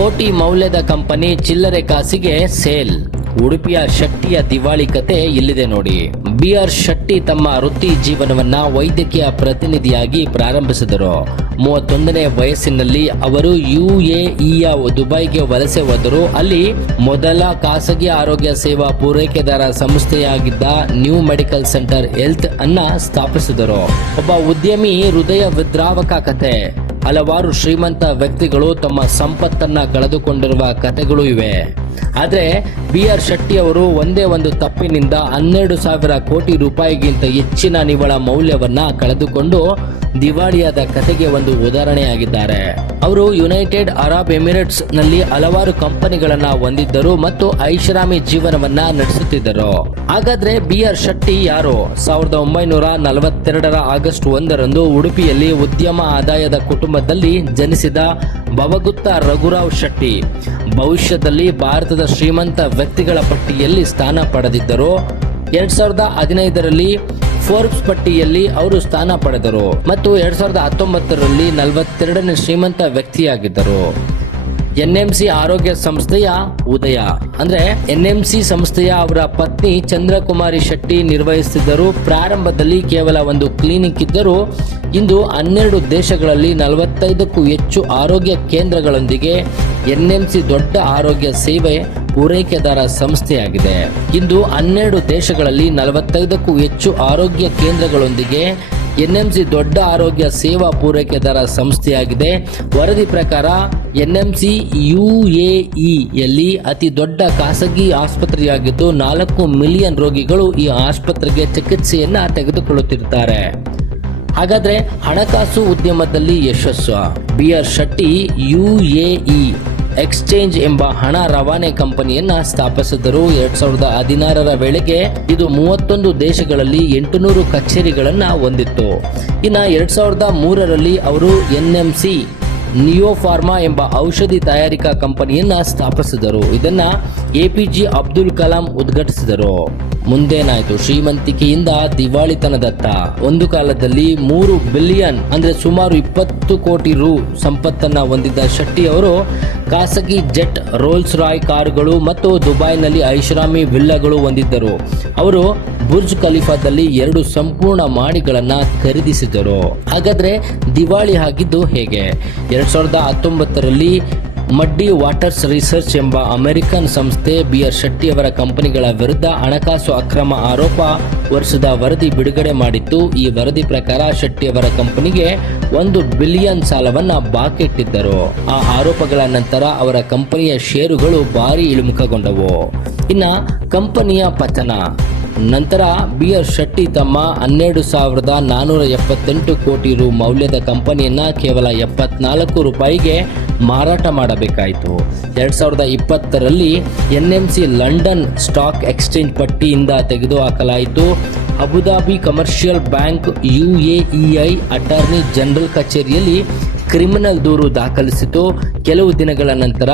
ಕೋಟಿ ಮೌಲ್ಯದ ಕಂಪನಿ ಚಿಲ್ಲರೆ ಕಾಸಿಗೆ ಸೇಲ್. ಉಡುಪಿಯ ಶೆಟ್ಟಿಯ ದಿವಾಳಿ ಕತೆ ಇಲ್ಲಿದೆ ನೋಡಿ. ಬಿ ಆರ್ ಶೆಟ್ಟಿ ತಮ್ಮ ವೃತ್ತಿ ಜೀವನವನ್ನ ವೈದ್ಯಕೀಯ ಪ್ರತಿನಿಧಿಯಾಗಿ ಪ್ರಾರಂಭಿಸಿದರು. ಮೂವತ್ತೊಂದನೇ ವಯಸ್ಸಿನಲ್ಲಿ ಅವರು ಯುಎಇಯ ದುಬೈಗೆ ವಲಸೆ ಹೋದರು. ಅಲ್ಲಿ ಮೊದಲ ಖಾಸಗಿ ಆರೋಗ್ಯ ಸೇವಾ ಪೂರೈಕೆದಾರ ಸಂಸ್ಥೆಯಾಗಿದ್ದ ನ್ಯೂ ಮೆಡಿಕಲ್ ಸೆಂಟರ್ ಹೆಲ್ತ್ ಅನ್ನ ಸ್ಥಾಪಿಸಿದರು. ಒಬ್ಬ ಉದ್ಯಮಿ ಹೃದಯ ವಿದ್ರಾವಕ ಕತೆ. ಹಲವಾರು ಶ್ರೀಮಂತ ವ್ಯಕ್ತಿಗಳು ತಮ್ಮ ಸಂಪತ್ತನ್ನ ಕಳೆದುಕೊಂಡಿರುವ ಕಥೆಗಳು ಇವೆ. ಆದ್ರೆ ಬಿ ಆರ್ ಶೆಟ್ಟಿ ಅವರು ಒಂದೇ ಒಂದು ತಪ್ಪಿನಿಂದ ಹನ್ನೆರಡು ಸಾವಿರ ಕೋಟಿ ರೂಪಾಯಿಗಿಂತ ಹೆಚ್ಚಿನ ನಿವ್ವಳ ಮೌಲ್ಯವನ್ನ ಕಳೆದುಕೊಂಡು ದಿವಾಳಿಯಾದ ಕತೆಗೆ ಒಂದು ಉದಾಹರಣೆಯಾಗಿದ್ದಾರೆ. ಅವರು ಯುನೈಟೆಡ್ ಅರಬ್ ಎಮಿರೇಟ್ಸ್ನಲ್ಲಿ ಹಲವಾರು ಕಂಪನಿಗಳನ್ನ ಹೊಂದಿದ್ದರು ಮತ್ತು ಐಷಾರಾಮಿ ಜೀವನವನ್ನ ನಡೆಸುತ್ತಿದ್ದರು. ಹಾಗಾದ್ರೆ ಬಿ ಆರ್ ಶೆಟ್ಟಿ ಯಾರು? ಸಾವಿರದ ಒಂಬೈನೂರ ನಲವತ್ತೆರಡರ ಆಗಸ್ಟ್ ಒಂದರಂದು ಉಡುಪಿಯಲ್ಲಿ ಉದ್ಯಮ ಆದಾಯದ ಕುಟುಂಬದಲ್ಲಿ ಜನಿಸಿದ ಭವಗುತ್ತ ರಘುರಾವ್ ಶೆಟ್ಟಿ. ಭವಿಷ್ಯದಲ್ಲಿ ಭಾರತದ ಶ್ರೀಮಂತ ವ್ಯಕ್ತಿಗಳ ಪಟ್ಟಿಯಲ್ಲಿ ಸ್ಥಾನ ಪಡೆದಿದ್ದರು. ಎರಡ್ ಸಾವಿರದ ಹದಿನೈದರಲ್ಲಿ ಫೋರ್ಬ್ಸ್ ಪಟ್ಟಿಯಲ್ಲಿ ಅವರು ಸ್ಥಾನ ಪಡೆದರು ಮತ್ತು ಎರಡ್ ಸಾವಿರದ ಹತ್ತೊಂಬತ್ತರಲ್ಲಿ ನಲವತ್ತೆರಡನೇ ಶ್ರೀಮಂತ ವ್ಯಕ್ತಿಯಾಗಿದ್ದರು. ಎನ್ಎಂಸಿ ಆರೋಗ್ಯ ಸಂಸ್ಥೆಯ ಉದಯ. ಅಂದ್ರೆ ಎನ್ಎಂಸಿ ಸಂಸ್ಥೆಯ ಅವರ ಪತ್ನಿ ಚಂದ್ರಕುಮಾರಿ ಶೆಟ್ಟಿ ನಿರ್ವಹಿಸುತ್ತಿದ್ದರು ಪ್ರಾರಂಭದಲ್ಲಿ ಕೇವಲ ಒಂದು ಕ್ಲಿನಿಕ್ ಇದ್ದರೂ ಇಂದು ಹನ್ನೆರಡು ದೇಶಗಳಲ್ಲಿ ನಲವತ್ತೈದಕ್ಕೂ ಹೆಚ್ಚು ಆರೋಗ್ಯ ಕೇಂದ್ರಗಳೊಂದಿಗೆ ಎನ್ಎಂಸಿ ದೊಡ್ಡ ಆರೋಗ್ಯ ಸೇವೆ ಪೂರೈಕೆದಾರ ಸಂಸ್ಥೆಯಾಗಿದೆ. ಇಂದು ಹನ್ನೆರಡು ದೇಶಗಳಲ್ಲಿ ನಲವತ್ತೈದಕ್ಕೂ ಹೆಚ್ಚು ಆರೋಗ್ಯ ಕೇಂದ್ರಗಳೊಂದಿಗೆ ಎನ್ಎಂಸಿ ದೊಡ್ಡ ಆರೋಗ್ಯ ಸೇವಾ ಪೂರೈಕೆದಾರ ಸಂಸ್ಥೆಯಾಗಿದೆ. ವರದಿ ಪ್ರಕಾರ, ಎನ್ಎಂಸಿ ಯುಎಇಯಲ್ಲಿ ಅತಿ ದೊಡ್ಡ ಖಾಸಗಿ ಆಸ್ಪತ್ರೆಯಾಗಿದ್ದು, ನಾಲ್ಕು ಮಿಲಿಯನ್ ರೋಗಿಗಳು ಈ ಆಸ್ಪತ್ರೆಗೆ ಚಿಕಿತ್ಸೆಯನ್ನ ತೆಗೆದುಕೊಳ್ಳುತ್ತಿರುತ್ತಾರೆ. ಹಾಗಾದ್ರೆ ಹಣಕಾಸು ಉದ್ಯಮದಲ್ಲಿ ಯಶಸ್ಸು. B R Shetty, UAE Exchange ಎಂಬ ಹಣ ರವಾನೆ ಕಂಪನಿಯನ್ನ ಸ್ಥಾಪಿಸಿದರು ಎರಡ್ ಸಾವಿರದ ಹದಿನಾರರ ವೇಳೆಗೆ ಇದು ಮೂವತ್ತೊಂದು ದೇಶಗಳಲ್ಲಿ ಎಂಟುನೂರು ಕಚೇರಿಗಳನ್ನ ಹೊಂದಿತ್ತು. ಇನ್ನು ಎರಡ್ ಸಾವಿರದ ಮೂರರಲ್ಲಿ ಅವರು ಎನ್ಎಂಸಿ ನಿಯೋಫಾರ್ಮಾ ಎಂಬ ಔಷಧಿ ತಯಾರಿಕಾ ಕಂಪನಿಯನ್ನ ಸ್ಥಾಪಿಸಿದರು. ಇದನ್ನ ಎಪಿಜೆ ಅಬ್ದುಲ್ ಕಲಾಂ ಉದ್ಘಾಟಿಸಿದರು. ಮುಂದೇನಾಯ್ತು? ಶ್ರೀಮಂತಿಕೆಯಿಂದ ದಿವಾಳಿತನದತ್ತ. ಒಂದು ಕಾಲದಲ್ಲಿ ಮೂರು ಬಿಲಿಯನ್, ಅಂದ್ರೆ ಸುಮಾರು ಇಪ್ಪತ್ತು ಕೋಟಿ ರು ಸಂಪತ್ತನ್ನ ಹೊಂದಿದ್ದ ಶೆಟ್ಟಿ ಅವರು ಖಾಸಗಿ ಜೆಟ್, ರೋಲ್ಸ್ ರಾಯ್ ಕಾರುಗಳು ಮತ್ತು ದುಬೈನಲ್ಲಿ ಐಷಾರಾಮಿ ವಿಲ್ಲಗಳು ಹೊಂದಿದ್ದರು. ಅವರು ಬುರ್ಜ್ ಖಲೀಫಾದಲ್ಲಿ ಎರಡು ಸಂಪೂರ್ಣ ಮಾಡಿಗಳನ್ನು ಖರೀದಿಸಿದರು. ಹಾಗಾದ್ರೆ ದಿವಾಳಿ ಆಗಿದ್ದು ಹೇಗೆ? ಎರಡ್ ಸಾವಿರದ ಹತ್ತೊಂಬತ್ತರಲ್ಲಿ ಮಡ್ಡಿ ವಾಟರ್ಸ್ ರಿಸರ್ಚ್ ಎಂಬ ಅಮೆರಿಕನ್ ಸಂಸ್ಥೆ ಬಿಆರ್ ಶೆಟ್ಟಿಯವರ ಕಂಪನಿಗಳ ವಿರುದ್ಧ ಹಣಕಾಸು ಅಕ್ರಮ ಆರೋಪ ವರ್ಷದ ವರದಿ ಬಿಡುಗಡೆ ಮಾಡಿತ್ತು. ಈ ವರದಿ ಪ್ರಕಾರ ಶೆಟ್ಟಿಯವರ ಕಂಪನಿಗೆ ಒಂದು ಬಿಲಿಯನ್ ಸಾಲವನ್ನ ಬಾಕಿ ಇಟ್ಟಿದ್ದರು ಆ ಆರೋಪಗಳ ನಂತರ ಅವರ ಕಂಪನಿಯ ಷೇರುಗಳು ಭಾರಿ ಇಳಿಮುಖಗೊಂಡವು. ಇನ್ನ ಕಂಪನಿಯ ಪತನ. ನಂತರ ಬಿ ಆರ್ ಶೆಟ್ಟಿ ತಮ್ಮ ಹನ್ನೆರಡು ಸಾವಿರದ ನಾನೂರ ಎಪ್ಪತ್ತೆಂಟು ಕೋಟಿ ರು ಮೌಲ್ಯದ ಕಂಪನಿಯನ್ನ ಕೇವಲ ಎಪ್ಪತ್ನಾಲ್ಕು ರೂಪಾಯಿಗೆ ಮಾರಾಟ ಮಾಡಬೇಕಾಯಿತು. ಎರಡ್ ಸಾವಿರದ ಇಪ್ಪತ್ತರಲ್ಲಿ ಎನ್ಎಂಸಿ ಲಂಡನ್ ಸ್ಟಾಕ್ ಎಕ್ಸ್ಚೇಂಜ್ ಪಟ್ಟಿಯಿಂದ ತೆಗೆದುಹಾಕಲಾಯಿತು. Abu Dhabi Commercial Bank UAE attorney general ಕಚೇರಿಯಲ್ಲಿ ಕ್ರಿಮಿನಲ್ ದೂರು ದಾಖಲಿಸಿತು. ಕೆಲವು ದಿನಗಳ ನಂತರ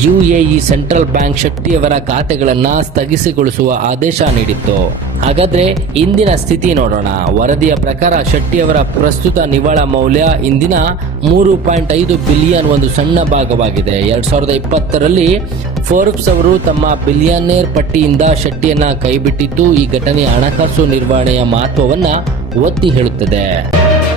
ಯುಎಇ ಸೆಂಟ್ರಲ್ ಬ್ಯಾಂಕ್ ಶೆಟ್ಟಿಯವರ ಖಾತೆಗಳನ್ನು ಸ್ಥಗಿಸಿಗೊಳಿಸುವ ಆದೇಶ ನೀಡಿತ್ತು. ಹಾಗಾದ್ರೆ ಇಂದಿನ ಸ್ಥಿತಿ ನೋಡೋಣ. ವರದಿಯ ಪ್ರಕಾರ ಶೆಟ್ಟಿಯವರ ಪ್ರಸ್ತುತ ನಿವ್ವಳ ಮೌಲ್ಯ ಇಂದಿನ ಮೂರು ಪಾಯಿಂಟ್ ಐದು ಬಿಲಿಯನ್ ಒಂದು ಸಣ್ಣ ಭಾಗವಾಗಿದೆ. ಎರಡ್ ಸಾವಿರದ ಇಪ್ಪತ್ತರಲ್ಲಿ ಫೋರ್ಬ್ಸ್ ಅವರು ತಮ್ಮ ಬಿಲಿಯನೇರ್ ಪಟ್ಟಿಯಿಂದ ಶೆಟ್ಟಿಯನ್ನ ಕೈಬಿಟ್ಟಿದ್ದು ಈ ಘಟನೆ ಹಣಕಾಸು ನಿರ್ವಹಣೆಯ ಮಹತ್ವವನ್ನ ಒತ್ತಿ ಹೇಳುತ್ತದೆ.